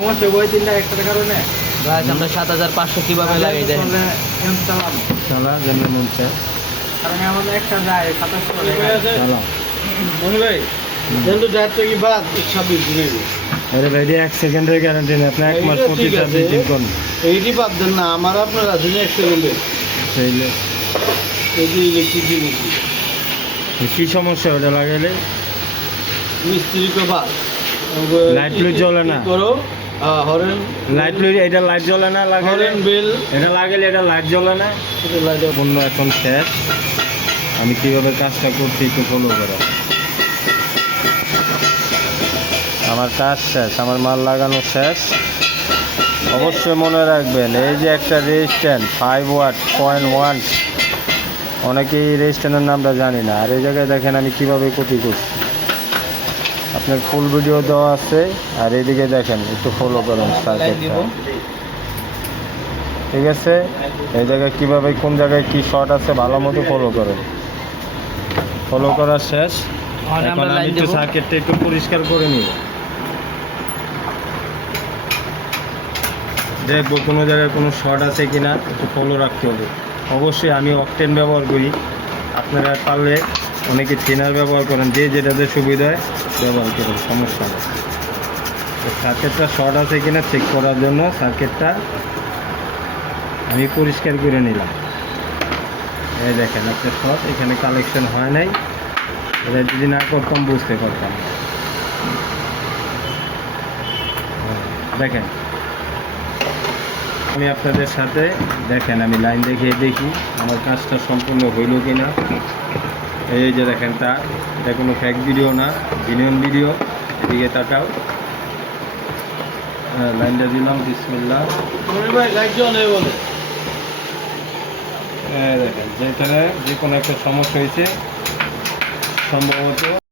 সমস্যা বই তিনটা একটার কারণে গাছ আমরা 7500 কিভাবে লাগাই দেন চালা যেমন মন চায় কারণ আমাদের একটা যায় 2700 চালা মনে ভাই যেহেতু যাচ্ছে কি বাদ 26 দিনে আরে ভাই 1 সেকেন্ডের গ্যারান্টি নেই আপনি 1 মাস প্রতি 26 দিন করুন এইটি বাদ দেন না আমার আপনার আছে 1 সেকেন্ডে তাইলে এইটি ইলেকট্রিক জিনিস কি সমস্যা ওটা লাগাইলে মিস্ত্রি তো বাদ লাইট লুট জ্বলে না করো হরেন লাইট লুট এটা লাইট জ্বলে না লাগাইলে হরেন বেল এটা লাগাইলে এটা লাইট জ্বলে না এটা লাইট পণ্য এখন শেষ আমি কিভাবে কাজটা করছি একটু ফলো করো আমার কাজ শেষ আমার মাল লাগানো শেষ অবশ্যই মনে রাখবেন এই যে একটা রেজিস্ট্যান্ট 5 ওয়াট 0.1 অনেকেই রেজিস্ট্যান্টের নামটা জানি না আর এই জায়গায় দেখেন আমি কিভাবে কপি করছি আপনার ফুল ভিডিও দেওয়া আছে আর এদিকে দেখেন একটু ফলো করুন সার্কিটটা ঠিক আছে এই জায়গায় কিভাবে কোন জায়গায় কি শর্ট আছে ভালো মতো ফলো করুন ফলো করা শেষ এখন আমি একটু সার্কিটটা একটু পরিষ্কার করে নিব দেখবো কোনো জায়গায় কোনো শর্ট আছে কিনা একটু ফলো রাখতে হবে অবশ্যই আমি অকটেন ব্যবহার করি আপনারা পারলে অনেকে থিনার ব্যবহার করেন যে যেটাতে সুবিধা হয় ব্যবহার করেন সমস্যা নেই সার্কিটটা শর্ট আছে কিনা চেক করার জন্য সার্কিটটা আমি পরিষ্কার করে নিলাম এই দেখেন একটা শর্ট এখানে কালেকশন হয় নাই এটা যদি না করতাম বুঝতে পারতাম দেখেন আমি আপনাদের সাথে দেখেন আমি লাইন দেখিয়ে দেখি আমার কাজটা সম্পূর্ণ হইল কিনা এই যে দেখেন তা এটা কোনো ফেক ভিডিও না জেনুইন ভিডিও এদিকে তাকাও লাইনটা দিলাম বিসমিল্লাহ ভাই লাইট জ্বলে বলে দেখেন যেখানে যে কোনো একটা সমস্যা হয়েছে সম্ভবত